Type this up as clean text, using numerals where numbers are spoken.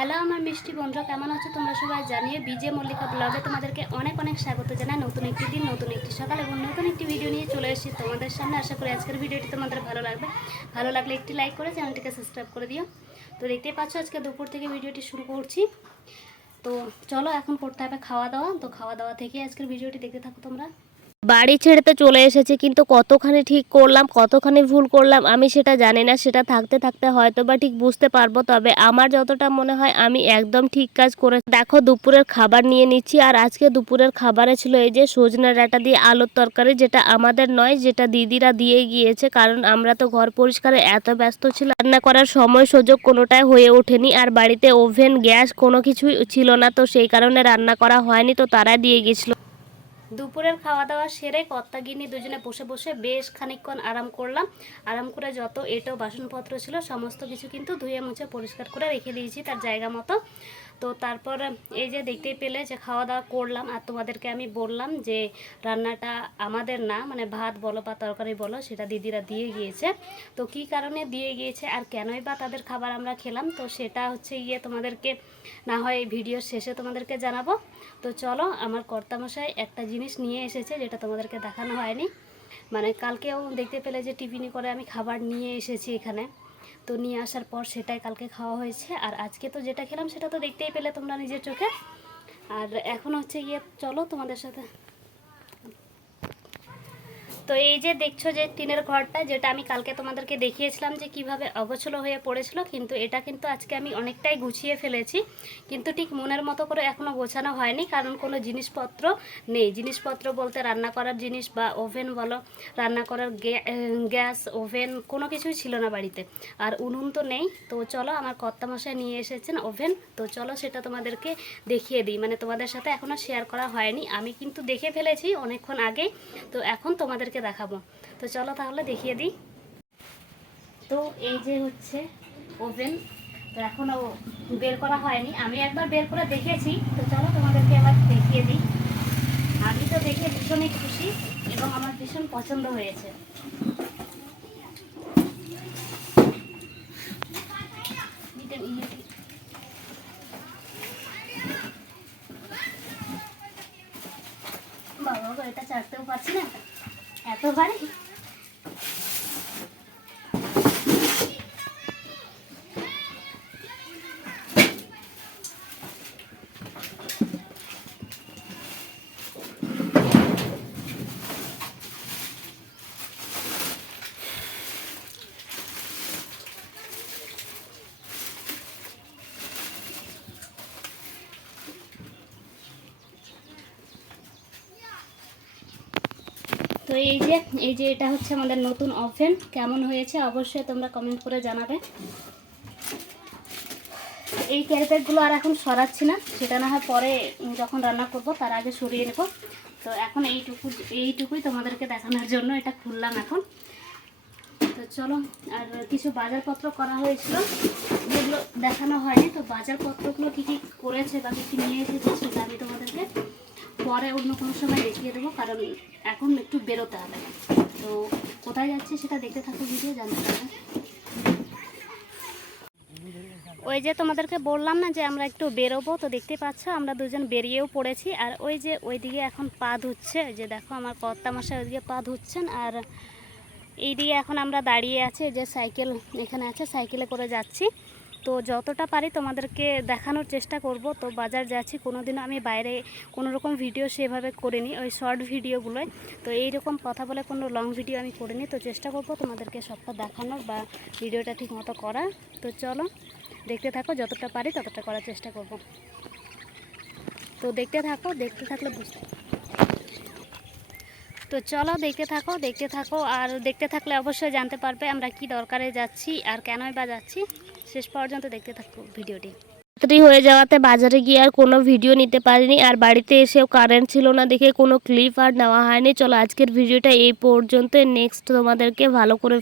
Hello আমার মিষ্টি বন্ধুরা, কেমন আছো তোমরা সবাই? জানিয়ে বিজে মল্লিকা ব্লগে তোমাদেরকে অনেক অনেক স্বাগত জানাই। নতুন একটি দিন, নতুন একটি সকাল এবং নতুন একটি ভিডিও নিয়ে চলে এসেছি তোমাদের সামনে। আশা করি আজকের ভিডিওটি তোমাদের ভালো লাগবে। ভালো লাগলে একটি লাইক করে চ্যানেলটিকে সাবস্ক্রাইব করে দিও। তো দেখতেই পাচ্ছ আজকে দুপুর থেকে ভিডিওটি শুরু করছি। তো চলো এখন করতে হবে খাওয়া দাওয়া। তো খাওয়া দাওয়া থেকে আজকের ভিডিওটি দেখতে থাকো তোমরা। বাড়ি ছেড়ে তো চলে এসেছি, কিন্তু কতখানি ঠিক করলাম কতখানি ভুল করলাম আমি সেটা জানি না। সেটা থাকতে থাকতে হয়তো বা ঠিক বুঝতে পারবো। তবে আমার যতটা মনে হয় আমি একদম ঠিক কাজ করে। দেখো দুপুরের খাবার নিয়ে নিচ্ছি, আর আজকে দুপুরের খাবারে ছিল এই যে সজনে ডাঁটা দিয়ে আলুর তরকারি, যেটা আমাদের নয়, যেটা দিদিরা দিয়ে গিয়েছে। কারণ আমরা তো ঘর পরিষ্কারে এত ব্যস্ত ছিলাম, রান্না করার সময় সুযোগ কোনোটাই হয়ে ওঠেনি। আর বাড়িতে ওভেন গ্যাস কোনো কিছুই ছিল না, তো সেই কারণে রান্না করা হয়নি, তো তারা দিয়ে গেছিলো। দুপুরের খাওয়া দাওয়া সেরে কর্তাগিন্নি দুজনে বসে বসে বেশ খানিকক্ষণ আরাম করলাম। আরাম করে যত এঁটো বাসনপত্র ছিল সমস্ত কিছু কিন্তু ধুয়ে মুছে পরিষ্কার করে রেখে দিয়েছি তার জায়গা মতো। তো তারপর এই যে দেখতেই পেলে যে খাওয়া দাওয়া করলাম, আর তোমাদেরকে আমি বললাম যে রান্নাটা আমাদের না, মানে ভাত বলো বা তরকারি বলো, সেটা দিদিরা দিয়ে গিয়েছে। তো কী কারণে দিয়ে গিয়েছে আর কেনই বা তাদের খাবার আমরা খেলাম, তো সেটা হচ্ছে তোমাদেরকে না হয় ভিডিওর শেষে তোমাদেরকে জানাবো। তো চলো, আমার কর্তামশাই একটা জিনিস নিয়ে এসেছে যেটা তোমাদেরকে দেখানো হয়নি। মানে কালকেও দেখতে পেলে যে টিফিনে করে আমি খাবার নিয়ে এসেছি এখানে। তো নিয়ে আসার পর সেটাই কালকে খাওয়া হয়েছে, আর আজকে তো যেটা খেলাম সেটা তো দেখতেই পেলে তোমরা নিজের চোখে। আর এখন হচ্ছে চলো তোমাদের সাথে। তো এই যে দেখছো যে টিনের ঘরটা, যেটা আমি কালকে তোমাদেরকে দেখিয়েছিলাম যে কিভাবে অগোছলো হয়ে পড়েছিল, কিন্তু এটা কিন্তু আজকে আমি অনেকটাই গুছিয়ে ফেলেছি। কিন্তু ঠিক মনের মতো করে এখনও গোছানো হয়নি, কারণ কোনো জিনিসপত্র নেই। জিনিসপত্র বলতে রান্না করার জিনিস বা ওভেন বলো, রান্না করার গ্যাস ওভেন কোনো কিছুই ছিল না বাড়িতে। আর উনুন তো নেই। তো চলো, আমার কর্তামশাই নিয়ে এসেছেন ওভেন। তো চলো সেটা তোমাদেরকে দেখিয়ে দিই। মানে তোমাদের সাথে এখনও শেয়ার করা হয়নি, আমি কিন্তু দেখে ফেলেছি অনেকক্ষণ আগেই। তো এখন তোমাদেরকে দেখাবো। তো চলো তাহলে দেখিয়ে দিই। তো এই যে হচ্ছে ওভেন। তো এখনো বের করা হয়নি, আমি একবার বের করে দেখেছি। তো চলো তোমাদেরকে আবার দেখিয়ে দিই। আমি তো দেখে ভীষণই খুশি এবং আমার ভীষণ পছন্দ হয়েছে। বাবা গো, এটা চাটতেও পারছি না, এত ভারী। তো এই যে এটা হচ্ছে আমাদের নতুন ওভেন। কেমন হয়েছে অবশ্যই তোমরা কমেন্ট করে জানাবে। এই ক্যারিব্যাগগুলো আর এখন সরাচ্ছি না, সেটা না হয় পরে যখন রান্না করব তার আগে সরিয়ে নেব। তো এখন এইটুকুই তোমাদেরকে দেখানোর জন্য এটা খুললাম এখন। তো চলো, আর কিছু বাজারপত্র করা হয়েছিল যেগুলো দেখানো হয়নি। তো বাজারপত্রগুলো কী কী করেছে বা কী কী নিয়ে এসেছে সেটা আমি তোমাদেরকে পরে অন্য কোনো সময় দেখিয়ে দেবো, কারণ এখন একটু বেরোতে হবে। তো কোথায় যাচ্ছে সেটা দেখতে থাকো, ভিডিও জানতে পারবে। ওই যে তোমাদেরকে বললাম না যে আমরা একটু বেরোবো, তো দেখতে পাচ্ছ আমরা দুজন বেরিয়েও পড়েছি। আর ওই যে ওইদিকে এখন পা ধুচ্ছে, যে দেখো আমার কর্তামশাই ওইদিকে পা ধুচ্ছেন। আর এইদিকে এখন আমরা দাঁড়িয়ে আছি, যে সাইকেল এখানে আছে, সাইকেলে করে যাচ্ছি। তো যতটা পারি তোমাদেরকে দেখানোর চেষ্টা করব। তো বাজার যাচ্ছি, কোনোদিনও আমি বাইরে কোনো রকম ভিডিও সেভাবে করিনি, ওই শর্ট ভিডিওগুলোয়। তো এইরকম কথা বলে কোনো লং ভিডিও আমি করিনি। তো চেষ্টা করব তোমাদেরকে সবটা দেখানোর বা ভিডিওটা ঠিক মতো করার। তো চলো দেখতে থাকো, যতটা পারি ততটা করার চেষ্টা করব। তো দেখতে থাকো, দেখতে থাকলে বুঝতে। তো চলো দেখতে থাকো, আর দেখতে থাকলে অবশ্যই জানতে পারবে আমরা কি দরকারে যাচ্ছি আর কেনই বা যাচ্ছি। শেষ পর্যন্ত দেখতে থাকো ভিডিওটি। রাত্রি হয়ে যাওয়াতে বাজারে গিয়ে আর কোনো ভিডিও নিতে পারিনি, আর বাড়িতে এসেও কারেন্ট ছিল না দেখে কোনো ক্লিপ আর নেওয়া হয়নি। চলো আজকের ভিডিওটা এই পর্যন্ত। নেক্সট তোমাদেরকে ভালো করে